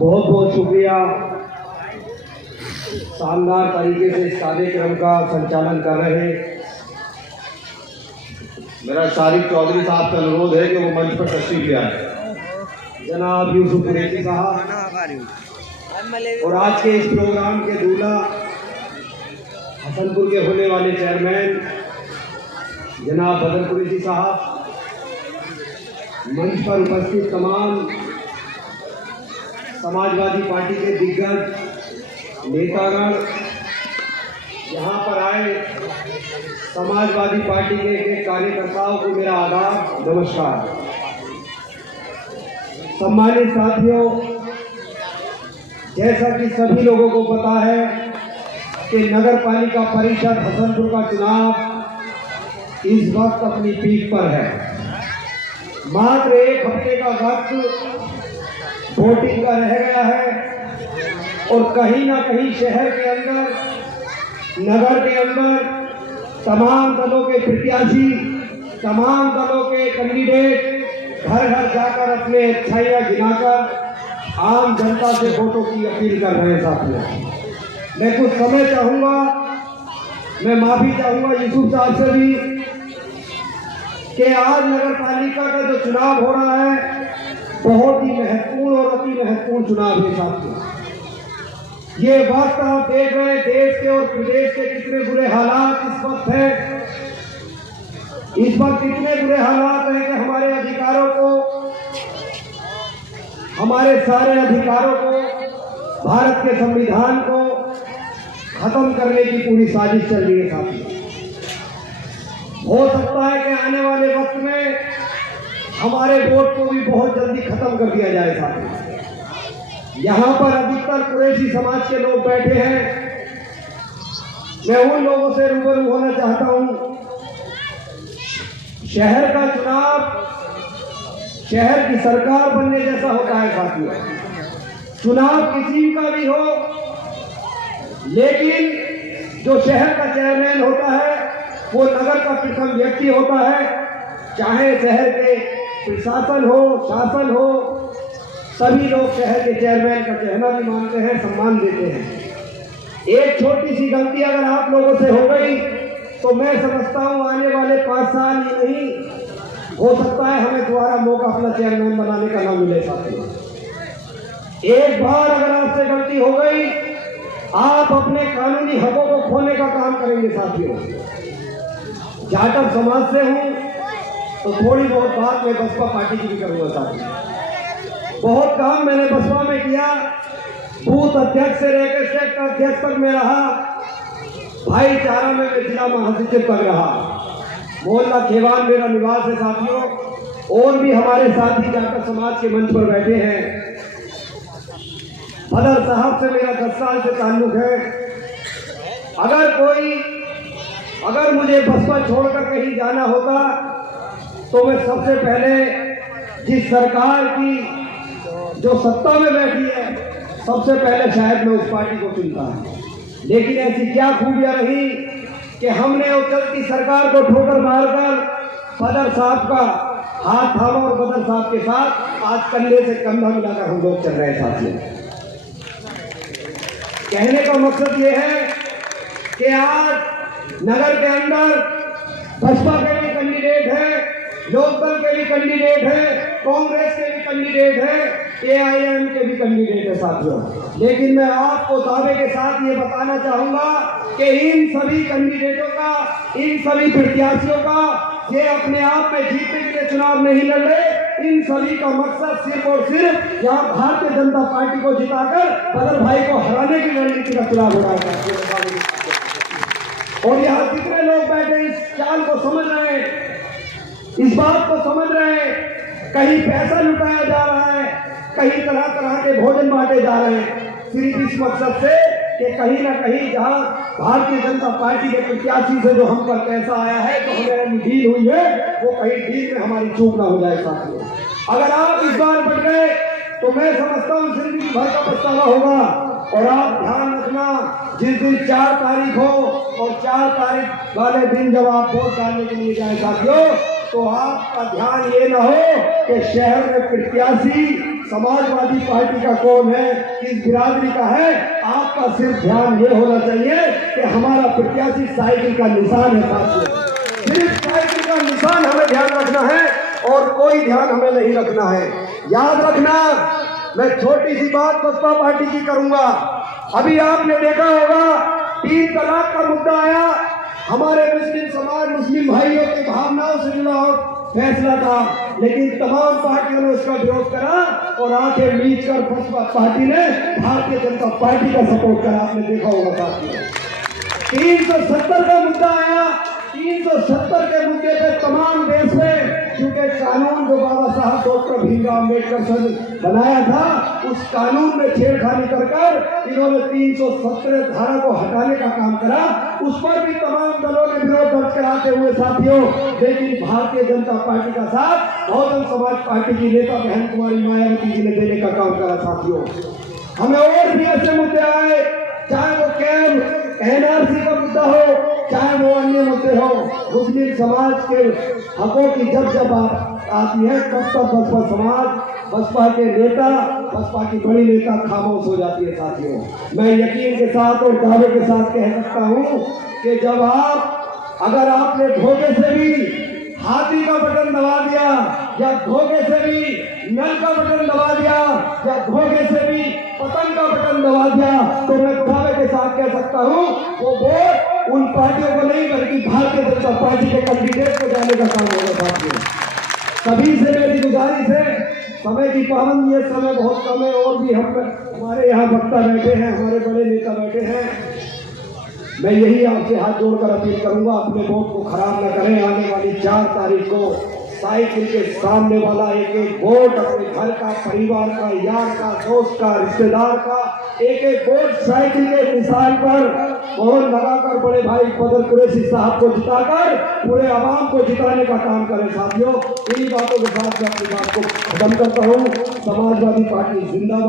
बहुत बहुत शुक्रिया। शानदार तरीके से इस कार्यक्रम का संचालन कर रहे मेरा शारिक चौधरी साहब से अनुरोध है कि वो मंच पर तशरीफ ले आए। जनाब यूसुफ कुरैशी साहब और आज के इस प्रोग्राम के दूल्हा हसनपुर के होने वाले चेयरमैन जनाब बदर कुरैशी साहब, मंच पर उपस्थित तमाम समाजवादी पार्टी के दिग्गज नेतागण, यहाँ पर आए समाजवादी पार्टी के एक कार्यकर्ताओं को मेरा आदाब नमस्कार। सम्मानित साथियों, जैसा कि सभी लोगों को पता है कि नगर पालिका परिषद हसनपुर का चुनाव इस वक्त अपनी पीक पर है। मात्र एक हफ्ते का वक्त वोटिंग का रह गया है और कहीं ना कहीं शहर के अंदर, नगर के अंदर तमाम दलों के प्रत्याशी, तमाम दलों के कैंडिडेट घर घर जाकर अपने अच्छाइयाँ गिनाकर आम जनता से वोटों की अपील कर रहे हैं। साथियों, मैं कुछ समय चाहूँगा, मैं माफी चाहूँगा यूसुफ साहब से भी कि आज नगर पालिका का जो चुनाव हो रहा है बहुत ही महत्वपूर्ण और अति महत्वपूर्ण चुनाव है। साथियों, ये वक्त आप देख रहे हैं देश के और प्रदेश के कितने बुरे हालात इस वक्त है। इस वक्त कितने बुरे हालात हैं कि हमारे अधिकारों को, हमारे सारे अधिकारों को, भारत के संविधान को खत्म करने की पूरी साजिश चल रही है। साथियों, हो सकता है कि आने वाले वक्त में हमारे वोट को भी बहुत जल्दी खत्म कर दिया जाए। साथियों, यहाँ पर अधिकतर कुरैशी समाज के लोग बैठे हैं। मैं उन लोगों से रूबरू होना चाहता हूँ। शहर का चुनाव शहर की सरकार बनने जैसा होता है। साथियों, चुनाव किसी का भी हो, लेकिन जो शहर का चेयरमैन होता है वो नगर का प्रथम व्यक्ति होता है। चाहे शहर के प्रशासन हो, शासन हो, सभी लोग शहर के चेयरमैन का कहना भी मानते हैं, सम्मान देते हैं। एक छोटी सी गलती अगर आप लोगों से हो गई तो मैं समझता हूँ आने वाले 5 साल ही नहीं, हो सकता है हमें दोबारा मौका अपना चेयरमैन बनाने का ना मिले। साथियों, एक बार अगर आपसे गलती हो गई, आप अपने कानूनी हकों को खोने का काम करेंगे। साथियों, जाटव समाज से हूँ तो थोड़ी बहुत बात मैं बसपा पार्टी की भी करूँगा। साथियों, बहुत काम मैंने बसपा में किया, बूथ अध्यक्ष से लेकर सेक्टर अध्यक्ष तक में रहा, भाईचारा में मैं जिला महासचिव तक रहा, मोहल्ला खेवान मेरा निवास है। साथियों, और भी हमारे साथी जाटव समाज के मंच पर बैठे हैं। बदर साहब से मेरा 10 साल से ताल्लुक है। अगर मुझे बसपा छोड़कर कहीं जाना होता तो मैं सबसे पहले जिस सरकार की जो सत्ता में बैठी है सबसे पहले शायद मैं उस पार्टी को चुनता है। लेकिन ऐसी क्या खूबियां रही कि हमने उस चलती सरकार को ठोकर मारकर बदर साहब का हाथ थामा और बदर साहब के साथ आज कंधे से कंधा मिलाकर हम लोग चल रहे हैं। साथियों, कहने का मकसद ये है कि आज नगर के अंदर बसपा के भी कैंडिडेट है, लोकदल के भी कैंडिडेट है, कांग्रेस के भी कैंडिडेट है, AIM के भी कैंडिडेट है। साथियों, लेकिन मैं आपको दावे के साथ ये बताना चाहूंगा कि इन सभी कैंडिडेटों का, इन सभी प्रत्याशियों का ये अपने आप में जीतने के लिए चुनाव नहीं लड़ रहे। इन सभी का मकसद सिर्फ और सिर्फ यहाँ भारतीय जनता पार्टी को जिताकर बदर भाई को हराने की रणनीति का चुनाव हो रहा है। और यहाँ कितने लोग बैठे इस चाल को समझ रहे हैं, इस बात को समझ रहे हैं। कहीं पैसा लुटाया जा रहा है, कहीं तरह तरह के भोजन बांटे जा रहे हैं, सिर्फ इस मकसद से कि कहीं ना कहीं जहां भारतीय जनता पार्टी के प्रत्याशी से जो हम पर पैसा आया है, जो हमें डील हुई है, वो कहीं डील में हमारी चूक ना हो जाए। साथियों, अगर आप इस बार बढ़ गए तो मैं समझता हूँ जिंदगी भर का पछतावा होगा। और आप ध्यान रखना, जिस दिन 4 तारीख हो और 4 तारीख वाले दिन जब आप वोट डालने के लिए जाए साथियों, तो आपका ध्यान ये ना हो कि शहर में प्रत्याशी समाजवादी पार्टी का कौन है, किस बिरादरी का है, आपका सिर्फ ध्यान ये होना चाहिए कि हमारा प्रत्याशी साइकिल का निशान है साथियों। सिर्फ साइकिल का निशान हमें ध्यान रखना है और कोई ध्यान हमें नहीं रखना है। याद रखना, मैं छोटी सी बात बसपा पार्टी की करूंगा। अभी आपने देखा होगा 3 तलाक का मुद्दा आया, हमारे मुस्लिम समाज, मुस्लिम भाइयों की भावनाओं से जुड़ा फैसला था, लेकिन तमाम पार्टियों ने उसका विरोध करा और आंखें मीच कर बसपा पार्टी ने भारतीय जनता पार्टी का सपोर्ट करा। आपने देखा होगा साथियों। 370 का मुद्दा आया, 370 के मुद्दे पे तमाम देश में, क्योंकि कानून जो बाबा साहब डॉक्टर भीमराव अम्बेडकर ने बनाया था, उस कानून में छेड़खानी कर इन्होंने 370 धारा को हटाने का काम करा। उस पर भी तमाम दलों ने विरोध दर्ज कराते हुए साथियों, लेकिन भारतीय जनता पार्टी का साथ बहुजन समाज पार्टी की नेता बहन कुमारी मायावती जी ने देने का काम करा साथियों। हमें और भी ऐसे मुद्दे आए, चाहे वो कैब एनआरसी का मुद्दा हो, चाहे वो अन्य मुद्दे हो, मुस्लिम समाज के हकों की जब बात आती है तब तक बसपा समाज, बसपा के नेता, बसपा की बड़ी नेता खामोश हो जाती है साथियों। मैं यकीन के साथ और दावे के साथ कह सकता हूं कि जब अगर आपने धोखे से भी हाथी का बटन दबा दिया या धोखे से भी नल का बटन दबा दिया या धोखे से भी पतंग का बटन दबा दिया, तो मैं दावे के साथ कह सकता हूं वो वोट उन पार्टियों को नहीं बल्कि भारतीय जनता पार्टी के कैंडिडेट को जाने का काम होगा साथियों। सभी से मेरी गुजारिश है, समय की पाबंदी है, समय बहुत कम है और भी हमारे यहाँ वक्ता बैठे हैं, हमारे बड़े नेता बैठे हैं। मैं यही आपसे हाथ जोड़कर अपील करूंगा, अपने वोट को खराब न करें। आने वाली 4 तारीख को साइकिल के सामने वाला एक एक वोट अपने घर का, परिवार का, यार का, दोस्त का, रिश्तेदार का एक एक वोट साइकिल के निशान पर मोहर लगाकर बड़े भाई बदर कुरैशी साहब को जिताकर पूरे आवाम को जिताने का काम करें साथियों। इन्हीं बातों के साथ मैं अपनी बात को खत्म करता हूँ। समाजवादी पार्टी जिंदाबाद।